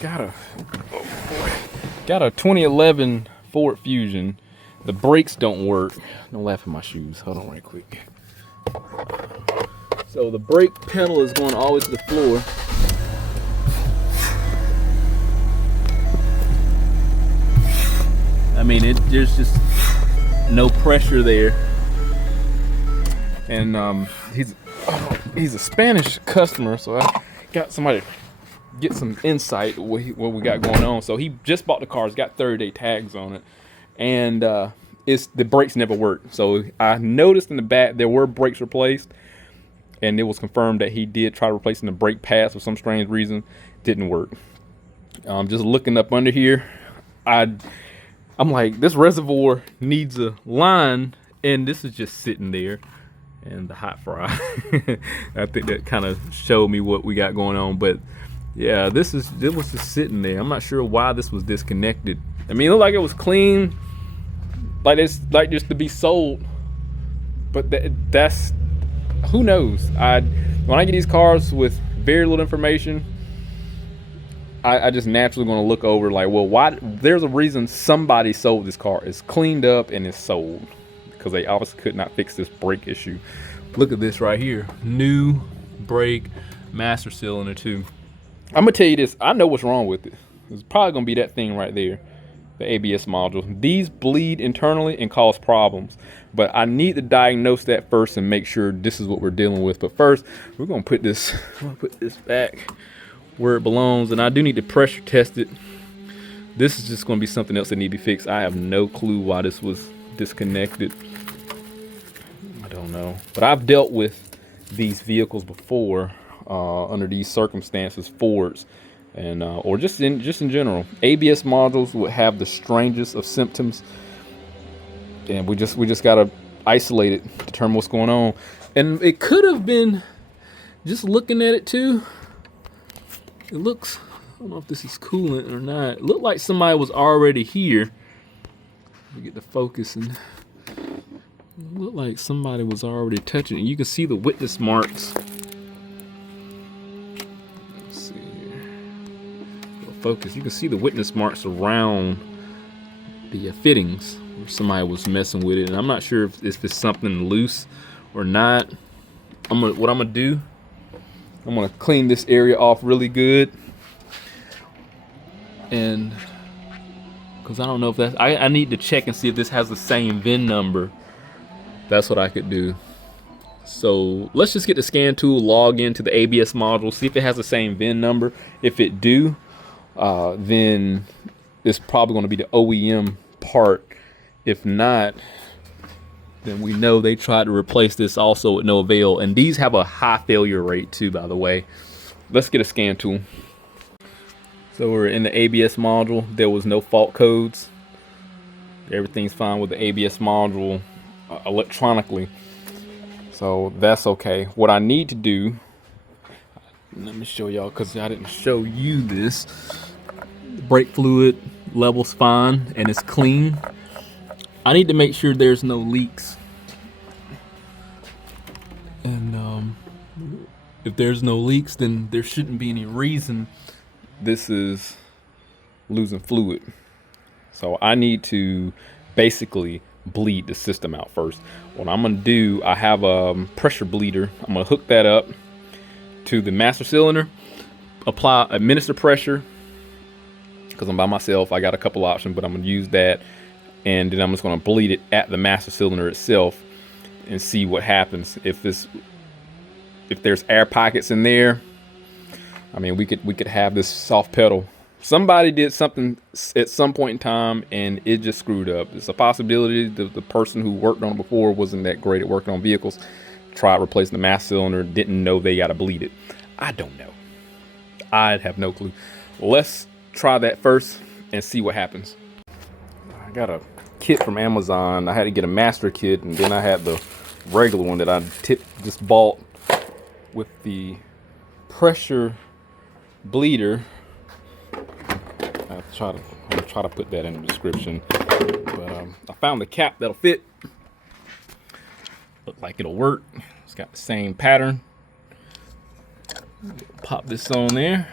got a 2011 Ford Fusion. The brakes don't work. Don't laugh at my shoes. Hold on right quick. So the brake pedal is going always to the floor. I mean, there's just no pressure there. And he's a Spanish customer, so I got somebody to get some insight what we got going on. So he just bought the car. It's got 30-day tags on it, and the brakes never worked. So I noticed in the back there were brakes replaced, and it was confirmed that he did try replacing the brake pads for some strange reason. Didn't work. Just looking up under here, I'm like, this reservoir needs a line, and this is just sitting there. And the hot fry. I think that kind of showed me what we got going on. But yeah, it was just sitting there. I'm not sure why this was disconnected. I mean, it looked like it was clean, like it's like just to be sold. But that's who knows. When I get these cars with very little information, I just naturally going to look over like, well, why? There's a reason somebody sold this car. It's cleaned up and it's sold, because they obviously could not fix this brake issue. Look at this right here. New brake, master cylinder too. I'm gonna tell you this, I know what's wrong with it. It's probably gonna be that thing right there, the ABS module. These bleed internally and cause problems, but I need to diagnose that first and make sure this is what we're dealing with. But first, we're gonna put this back where it belongs, and I do need to pressure test it. This is just gonna be something else that needs to be fixed. I have no clue why this was disconnected. I don't know, but I've dealt with these vehicles before under these circumstances, Fords, and or just in general. ABS modules would have the strangest of symptoms, and we just gotta isolate it, determine what's going on. And it could have been, just looking at it too, it looks, I don't know if this is coolant or not. It looked like somebody was already here. We get the focus, and it looked like somebody was already touching it. You can see the witness marks. Let's see here. Focus. You can see the witness marks around the fittings where somebody was messing with it, and I'm not sure if it's something loose or not. What I'm gonna do, I'm gonna clean this area off really good, and because I don't know if that's, I need to check and see if this has the same VIN number. That's what I could do. So let's just get the scan tool, log into the ABS module, see if it has the same VIN number. If it do, then it's probably going to be the OEM part. If not, then we know they tried to replace this also with no avail. And these have a high failure rate too, by the way. Let's get a scan tool. So we're in the ABS module. There was no fault codes. Everything's fine with the ABS module electronically. So that's okay. What I need to do, let me show y'all, because I didn't show you this. The brake fluid level's fine and it's clean. I need to make sure there's no leaks. And if there's no leaks, then there shouldn't be any reason this is losing fluid. So I need to basically bleed the system out first. What I'm gonna do, I have a pressure bleeder. I'm gonna hook that up to the master cylinder, administer pressure, because I'm by myself. I got a couple options, but I'm gonna use that, and then I'm just gonna bleed it at the master cylinder itself and see what happens. If there's air pockets in there, I mean, we could have this soft pedal. Somebody did something at some point in time and it just screwed up. It's a possibility the person who worked on it before wasn't that great at working on vehicles, tried replacing the master cylinder, didn't know they got to bleed it. I don't know. I have no clue. Let's try that first and see what happens. I got a kit from Amazon. I had to get a master kit, and then I had the regular one that I just bought with the pressure bleeder. I'm gonna try to put that in the description. But I found the cap that'll fit. Look like it'll work. It's got the same pattern. Pop this on there.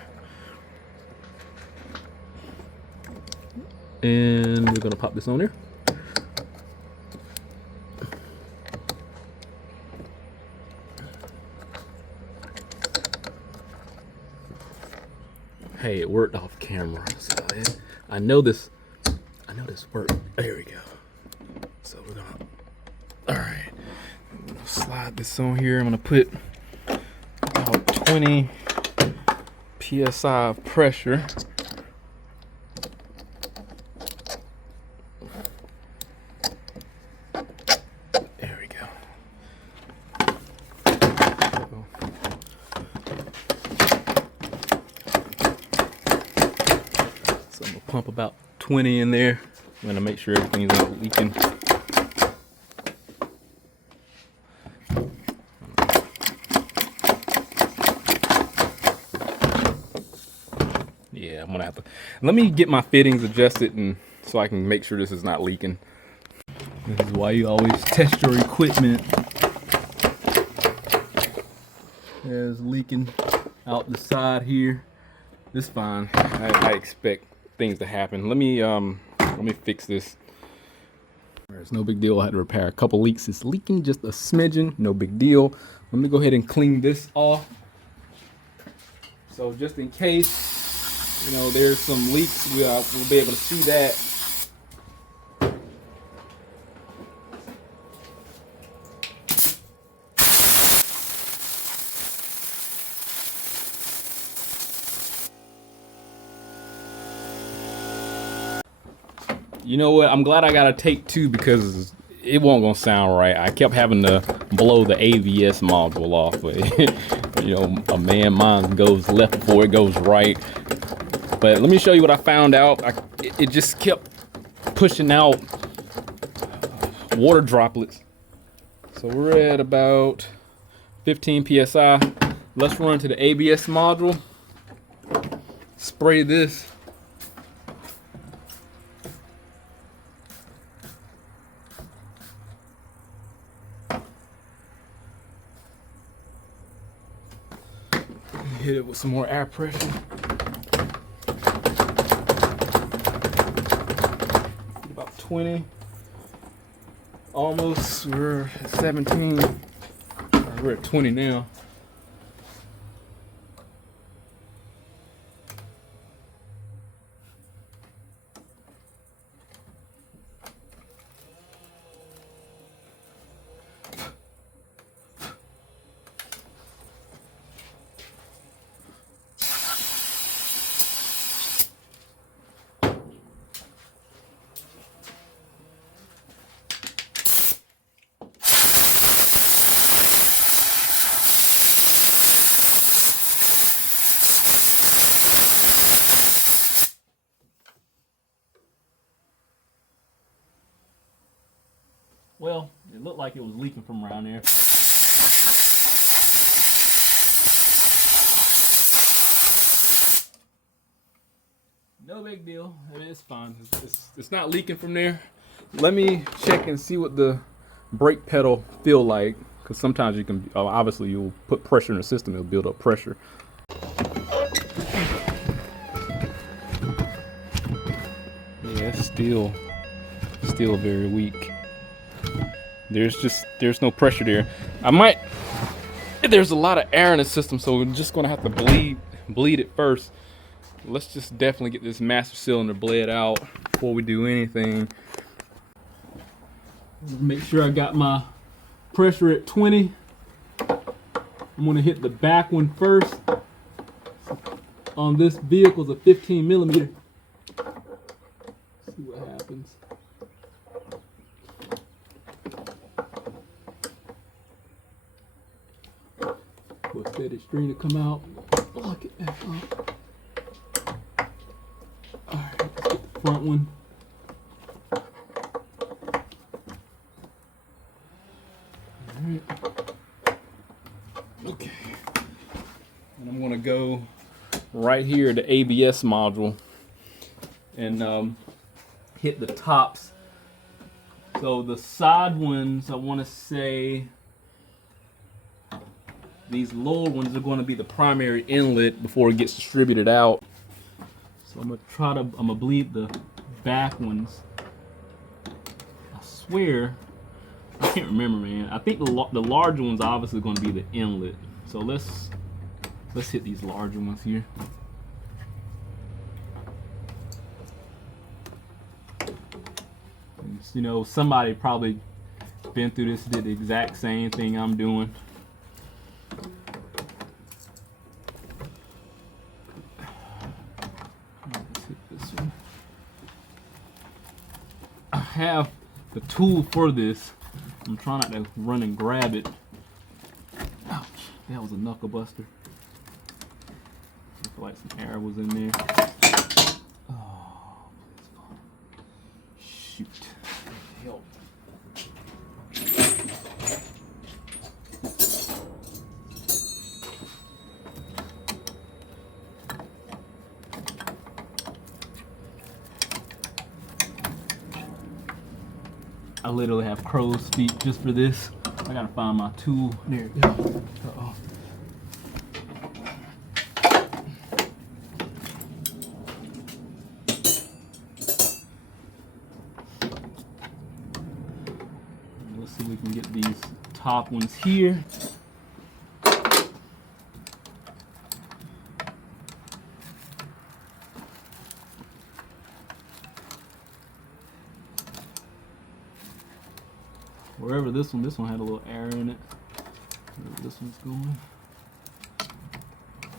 And we're gonna pop this on there. Hey, it worked off camera, so I know this worked. There we go. So we're gonna, all right, I'm gonna slide this on here. I'm gonna put about 20 psi of pressure. There we go. So I'm gonna pump about 20 in there. I'm gonna make sure everything's not leaking. Yeah, I'm gonna have to, let me get my fittings adjusted and so I can make sure this is not leaking. This is why you always test your equipment. There's leaking out the side here. This is fine. I expect things to happen. Let me fix this. It's no big deal. I had to repair a couple leaks. It's leaking just a smidgen. No big deal. Let me go ahead and clean this off. So just in case, you know, there's some leaks, we'll be able to see that. You know what? I'm glad I got a take two because it wasn't gonna sound right. I kept having to blow the ABS module off. You know, a man mind goes left before it goes right. But let me show you what I found out. It just kept pushing out water droplets. So we're at about 15 psi. Let's run to the ABS module. Spray this. Hit it with some more air pressure. About 20. Almost. We're at 17. We're at 20 now. Well, it looked like it was leaking from around there. No big deal. It's fine. It's not leaking from there. Let me check and see what the brake pedal feel like, because sometimes you can, obviously you'll put pressure in the system, it'll build up pressure. Yeah, it's still very weak. There's no pressure there. There's a lot of air in the system, so we're just gonna have to bleed it first. Let's just definitely get this master cylinder bled out before we do anything. Make sure I got my pressure at 20. I'm gonna hit the back one first. On this vehicle is a 15 millimeter. See what happens. For a steady string to come out. Lock it back up. Alright, let's get the front one. Alright. Okay. And I'm gonna go right here, the ABS module, and hit the tops. So the side ones, I want to say these lower ones are going to be the primary inlet before it gets distributed out. So I'm gonna bleed the back ones. I swear, I can't remember, man. I think the larger one's obviously going to be the inlet. So let's hit these larger ones here. And, you know, somebody probably been through this, did the exact same thing I'm doing. Let's hit this one. I have the tool for this. I'm trying not to run and grab it. Ouch, that was a knuckle buster. I feel like some air was in there. Oh, shoot. Help. I literally have crow's feet just for this. I gotta find my tool. There we go. Uh-oh. Let's see if we can get these top ones here. Wherever this one had a little air in it. Wherever this one's going.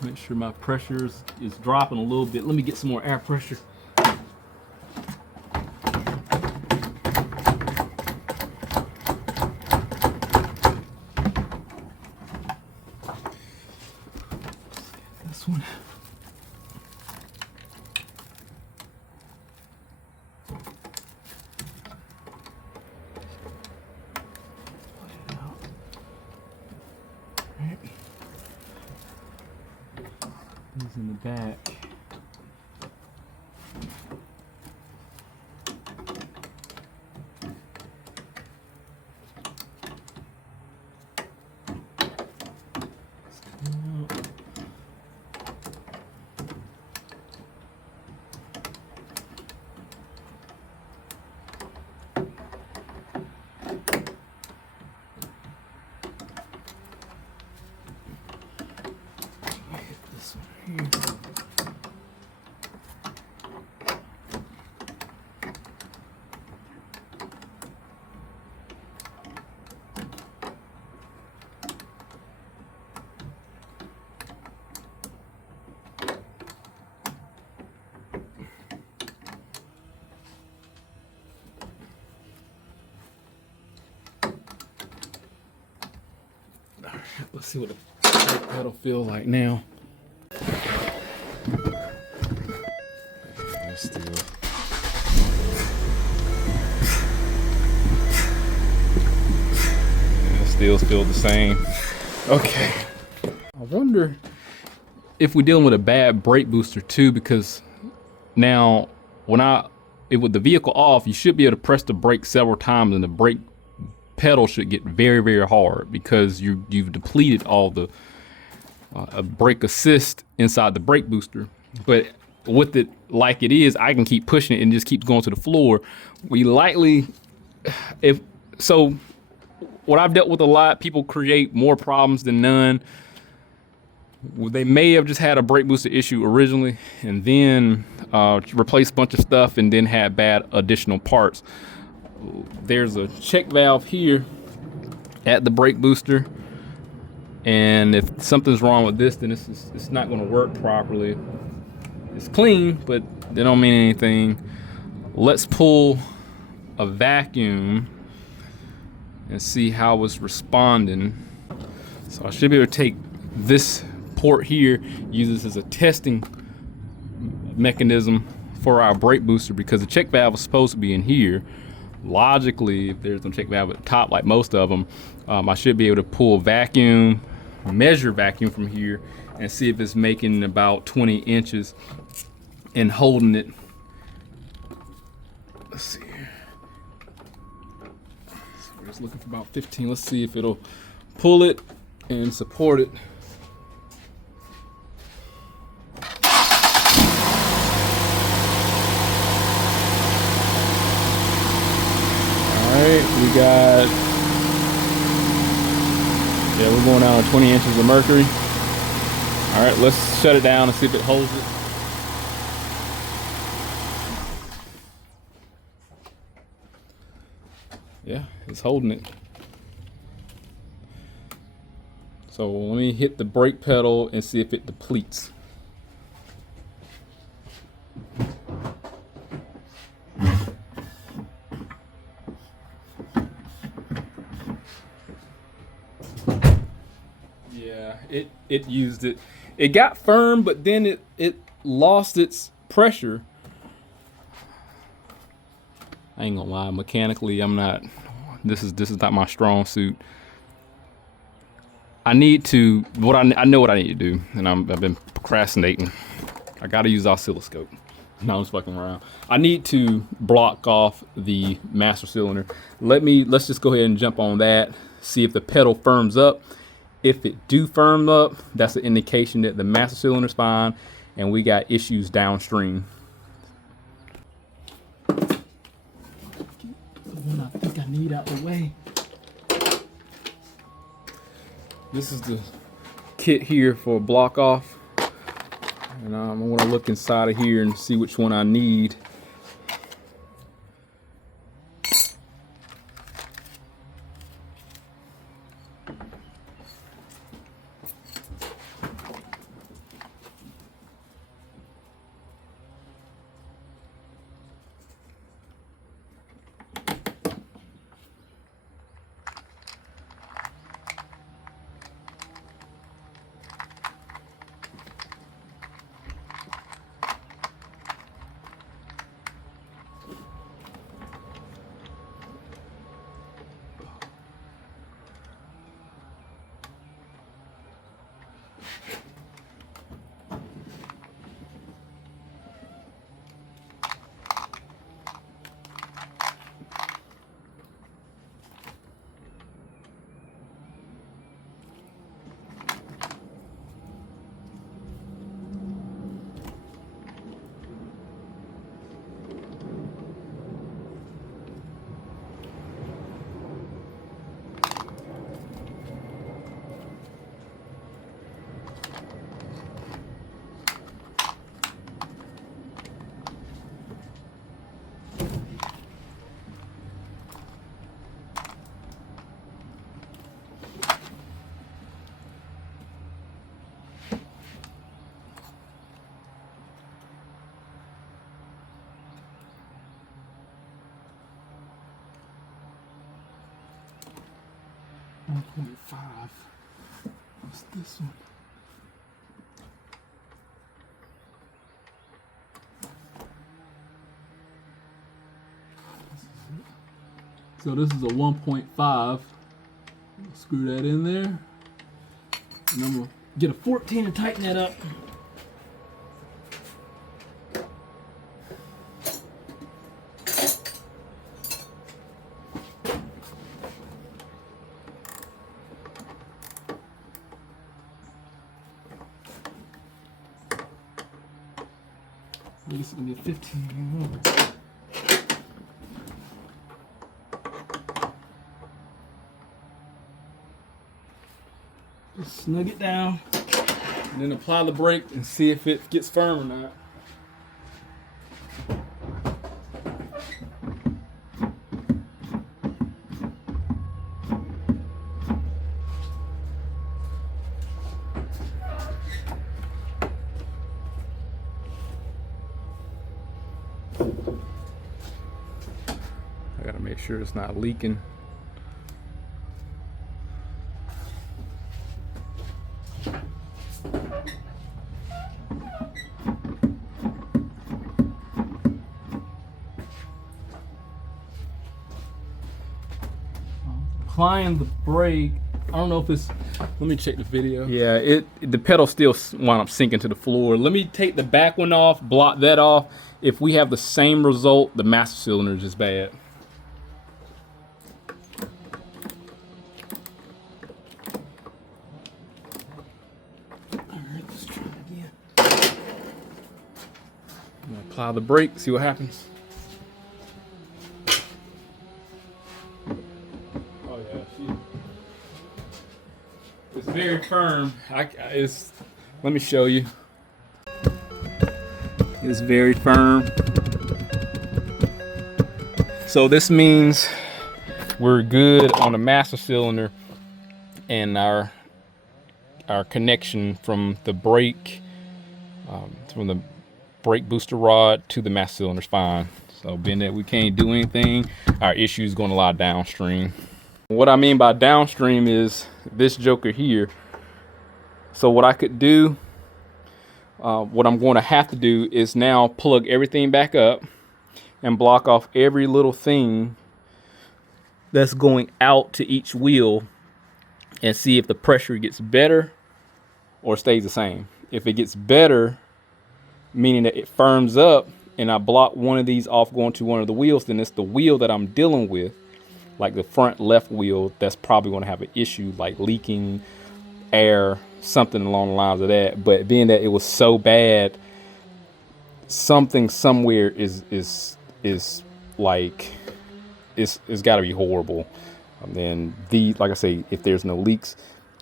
Make sure my pressure is dropping a little bit. Let me get some more air pressure. This one. These in the back. Let's see what the brake pedal feel like now. Still feel the same. Okay. I wonder if we're dealing with a bad brake booster too, because now with the vehicle off, you should be able to press the brake several times and the brake pedal should get very, very hard because you've depleted all the brake assist inside the brake booster. But with it like it is, I can keep pushing it and just keeps going to the floor. What I've dealt with a lot, people create more problems than none. They may have just had a brake booster issue originally and then replaced a bunch of stuff and then had bad additional parts. There's a check valve here at the brake booster, and if something's wrong with this, then it's not going to work properly. It's clean, but they don't mean anything. Let's pull a vacuum and see how it's responding. So I should be able to take this port here, use this as a testing mechanism for our brake booster, because the check valve is supposed to be in here. Logically, if there's no check valve at the top like most of them, I should be able to pull vacuum, measure vacuum from here and see if it's making about 20 inches and holding it. Let's see here. So we're just looking for about 15. Let's see if it'll pull it and support it. got, yeah, we're going down to 20 inches of mercury. All right, let's shut it down and see if it holds it. Yeah, it's holding it. So let me hit the brake pedal and see if it depletes. Yeah, it used it. It got firm, but then it lost its pressure. I ain't gonna lie, mechanically, I'm not. This is not my strong suit. I need to. I know what I need to do, and I've been procrastinating. I gotta use oscilloscope. No, I'm just fucking around. I need to block off the master cylinder. Let's just go ahead and jump on that. See if the pedal firms up. If it do firm up, that's an indication that the master cylinder's fine, and we got issues downstream. Get the one I think I need out the way. This is the kit here for block off, and I'm gonna look inside of here and see which one I need. .5. What's this one? So this is a 1.5. Screw that in there. And I'm gonna get a 14 and tighten that up. I guess it's gonna be a 15. Just snug it down, and then apply the brake and see if it gets firm or not. I gotta make sure it's not leaking. Applying the brake, I don't know if it's, let me check the video. Yeah, the pedal still wound up sinking to the floor. Let me take the back one off, block that off. If we have the same result, the master cylinder is just bad. Alright, let's try it again. I'm gonna apply the brake, see what happens. very firm. Let me show you. It's very firm. So this means we're good on the master cylinder and our connection from the brake booster rod to the master cylinder is fine. So being that we can't do anything, our issue is going to lie downstream. What I mean by downstream is this joker here. So what I could do, what I'm going to have to do is now plug everything back up and block off every little thing that's going out to each wheel and see if the pressure gets better or stays the same. If it gets better, meaning that it firms up, and I block one of these off going to one of the wheels, then it's the wheel that I'm dealing with, like the front left wheel, that's probably going to have an issue, like leaking air, something along the lines of that. But being that it was so bad, something somewhere is like it's got to be horrible. And then like I say, if there's no leaks,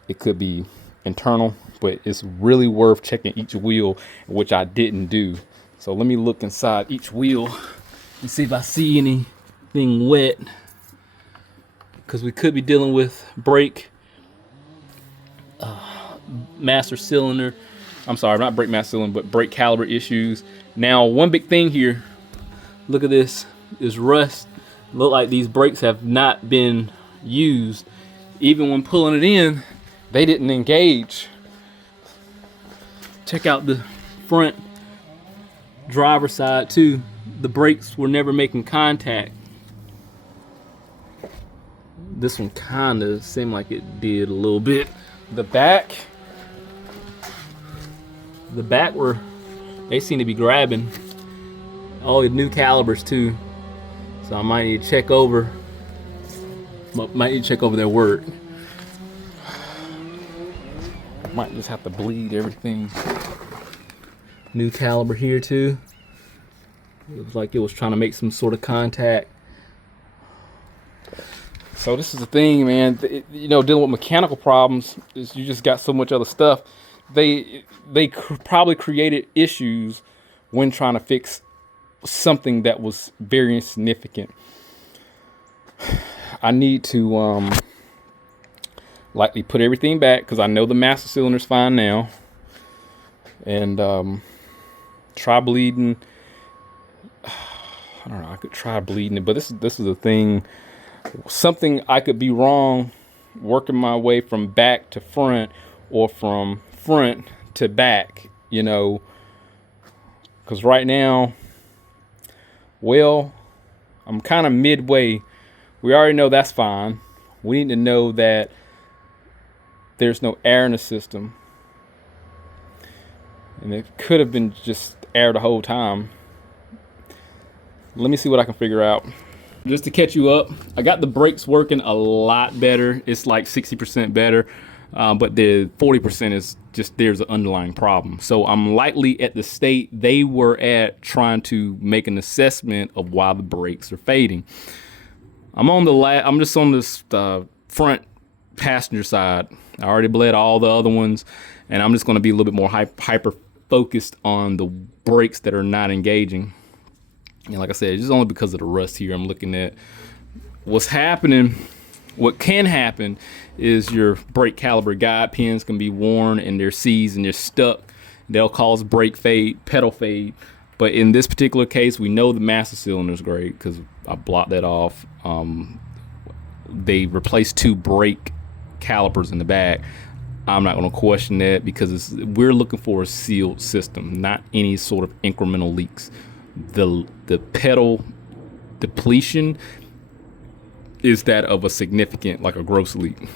it could be internal, but it's really worth checking each wheel, which I didn't do. So let me look inside each wheel and see if I see anything wet, because we could be dealing with brake master cylinder. I'm sorry, not brake master cylinder, but brake caliper issues. Now, one big thing here, look at this, is rust. Look like these brakes have not been used. Even when pulling it in, they didn't engage. Check out the front driver side too. The brakes were never making contact. This one kind of seemed like it did a little bit. The back they seem to be grabbing. All the new calipers too. So I might need to check over their work. Might just have to bleed everything. New caliper here too. It looks like it was trying to make some sort of contact. So this is the thing, man. Dealing with mechanical problems is you just got so much other stuff. They probably created issues when trying to fix something that was very insignificant. I need to likely put everything back, because I know the master cylinder's fine now, and try bleeding. I don't know, I could try bleeding it, but this is the thing. Something I could be wrong working my way from back to front, or from front to back, because right now, well, I'm kind of midway. We already know that's fine. We need to know that there's no air in the system, and it could have been just air the whole time. Let me see what I can figure out. Just to catch you up, I got the brakes working a lot better. It's like 60% better, but the 40% is just there's an underlying problem. So I'm likely at the state they were at, trying to make an assessment of why the brakes are fading. I'm just on this front passenger side. I already bled all the other ones, and I'm just going to be a little bit more hyper focused on the brakes that are not engaging. And like I said, it's just only because of the rust here. I'm looking at what's happening. What can happen is your brake caliper guide pins can be worn and they're seized and they're stuck. They'll cause brake fade, pedal fade. But in this particular case, we know the master cylinder is great because I blocked that off. They replaced 2 brake calipers in the back. I'm not going to question that, because we're looking for a sealed system, not any sort of incremental leaks. The pedal depletion is that of a significant, like a gross leak.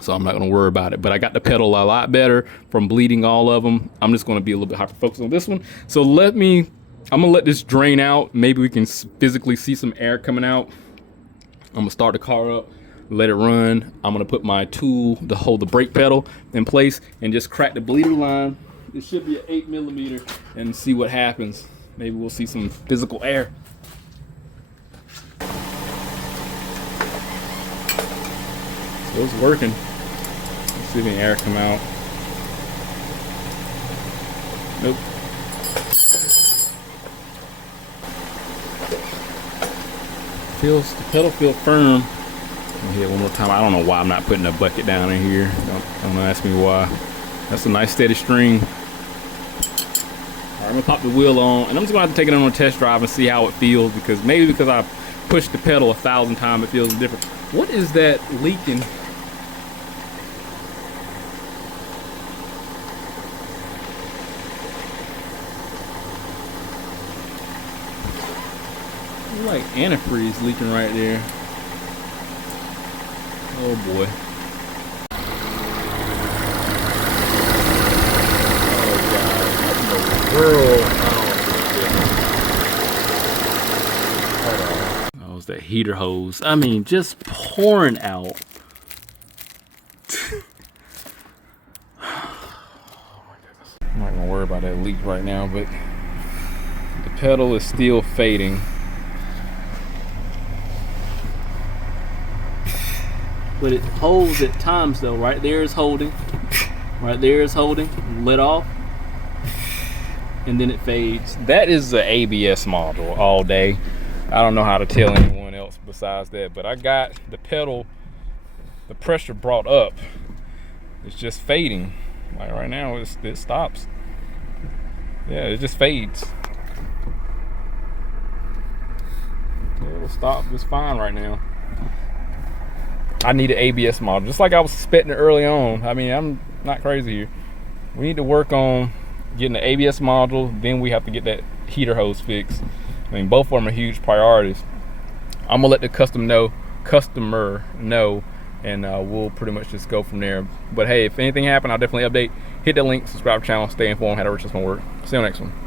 So I'm not going to worry about it. But I got the pedal a lot better from bleeding all of them. I'm just going to be a little bit hyper focused on this one. So I'm going to let this drain out. Maybe we can physically see some air coming out. I'm going to start the car up, let it run. I'm going to put my tool to hold the brake pedal in place and just crack the bleeder line. It should be an 8mm, and see what happens. Maybe we'll see some physical air. It was working. Let's See if any air come out. Nope. The pedal feels firm. I'll hit it one more time. I don't know why I'm not putting a bucket down in here. Don't ask me why. That's a nice steady string. Alright, I'm gonna pop the wheel on, and I'm just gonna have to take it on a test drive and see how it feels, because maybe because I pushed the pedal 1,000 times it feels different. What is that leaking? Like antifreeze leaking right there. Oh boy. Oh god. What in the world? Oh, that was that heater hose. I mean, just pouring out. I'm not gonna worry about that leak right now, but the pedal is still fading. But it holds at times though. Right there is holding. Right there is holding. Lit off. And then it fades. That is the ABS module all day. I don't know how to tell anyone else besides that. But I got the pedal, the pressure brought up. It's just fading. Like right now it stops. Yeah, it just fades. It'll stop just fine right now. I need an ABS module, just like I was expecting it early on. I mean, I'm not crazy here. We need to work on getting the ABS module, then we have to get that heater hose fixed. I mean, both of them are huge priorities. I'm gonna let the customer know, and we'll pretty much just go from there. But hey, if anything happens, I'll definitely update. Hit the link, subscribe to the channel, stay informed how to reach this one work. See you on the next one.